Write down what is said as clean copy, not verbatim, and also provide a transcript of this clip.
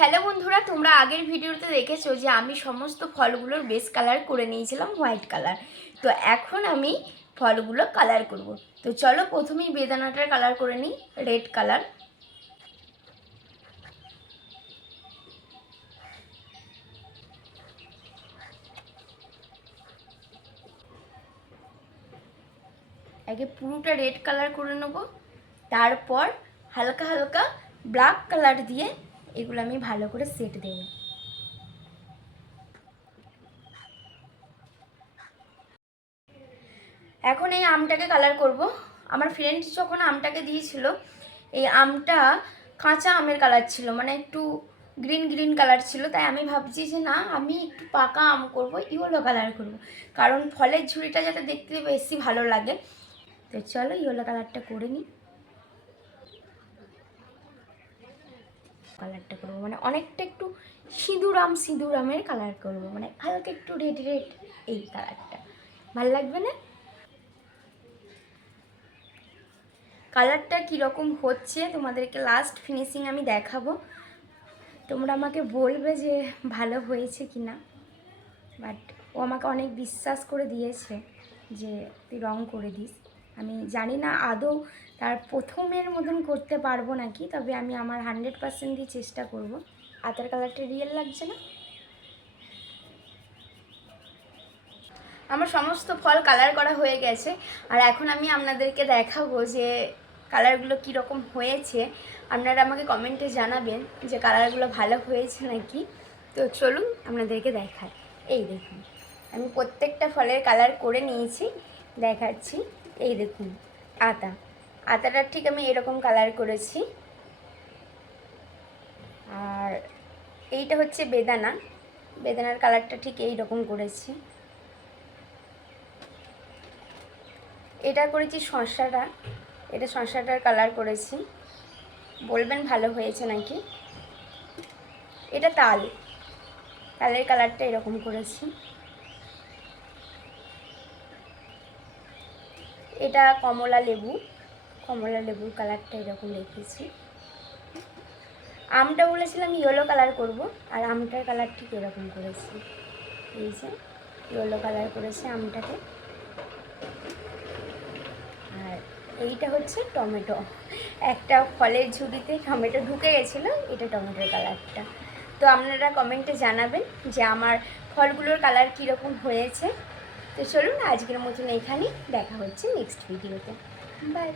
Hello বন্ধুরা, তোমরা আগের ভিডিওতে দেখেছো যে আমি সমস্ত ফলগুলোর বেস কালার করে নিয়েছিলাম হোয়াইট কালার। তো এখন আমি ফলগুলো কালার করব। তো চলো প্রথমেই বেদানাটার কালার করে নিই রেড কালার। আগে পুরোটা রেড কালার করে নেব, তারপর হালকা হালকা ব্ল্যাক কালার দিয়ে এগুলো আমি ভালো করে সেট দেব। এখন এই আমটাকে কালার করব। আমার ফ্রেন্ড যখন আমটাকে দিয়েছিল, এই আমটা কাঁচা আমের কালার ছিল, মানে একটু গ্রিন গ্রিন কালার ছিল। তাই আমি ভাবছি যে না, আমি একটু পাকা আম করব, ইয়েলো কালার করব, কারণ ফলের ঝুড়িটা যাতে দেখতে বেশি ভালো লাগে। তো চলো ইয়েলো কালারটা করে নিই। কালারটা করবো মানে অনেকটা একটু সিঁদুর আমের কালার করব, মানে হালকা একটু রেড রেড এই কালারটা ভালো লাগবে না? কালারটা কীরকম হচ্ছে তোমাদেরকে লাস্ট ফিনিশিং আমি দেখাবো, তোমরা আমাকে বলবে যে ভালো হয়েছে কি না। বাট ও আমাকে অনেক বিশ্বাস করে দিয়েছে যে তুই রং করে দিস। আমি জানি না আদৌ তার প্রথমের মতন করতে পারবো নাকি, তবে আমি আমার 100% দিয়ে চেষ্টা করব। আতার কালারটা রিয়েল লাগছে না? আমার সমস্ত ফল কালার করা হয়ে গেছে, আর এখন আমি আপনাদেরকে দেখাবো যে কালারগুলো কীরকম হয়েছে। আপনারা আমাকে কমেন্টে জানাবেন যে কালারগুলো ভালো হয়েছে নাকি। তো চলুন আপনাদেরকে দেখাই। এই দেখুন, আমি প্রত্যেকটা ফলের কালার করে নিয়েছি, দেখাচ্ছি। এই দেখুন আতাটা ঠিক আমি এরকম কালার করেছি। আর এইটা হচ্ছে বেদানার কালারটা ঠিক এই রকম করেছি। এটা করেছি এটা শসাটার কালার করেছি, বলবেন ভালো হয়েছে নাকি। এটা তালের কালারটা এরকম করেছি। এটা কমলা লেবুর কালারটা এরকম রেখেছি। আমটা বলেছিলাম ইয়েলো কালার করব, আর আমটার কালার ঠিক এরকম করেছি। এই যে ইয়েলো কালার করেছি আমটাকে। আর এইটা হচ্ছে টমেটো, একটা ফলের ঝুড়িতে টমেটো ঢুকে গেছিলো, এটা টমেটোর কালারটা। তো আপনারা কমেন্টে জানাবেন যে আমার ফলগুলোর কালার কীরকম হয়েছে। তো চলুন আজকের মতন এখানেই, দেখা হচ্ছে নেক্সট ভিডিওতে। বাই।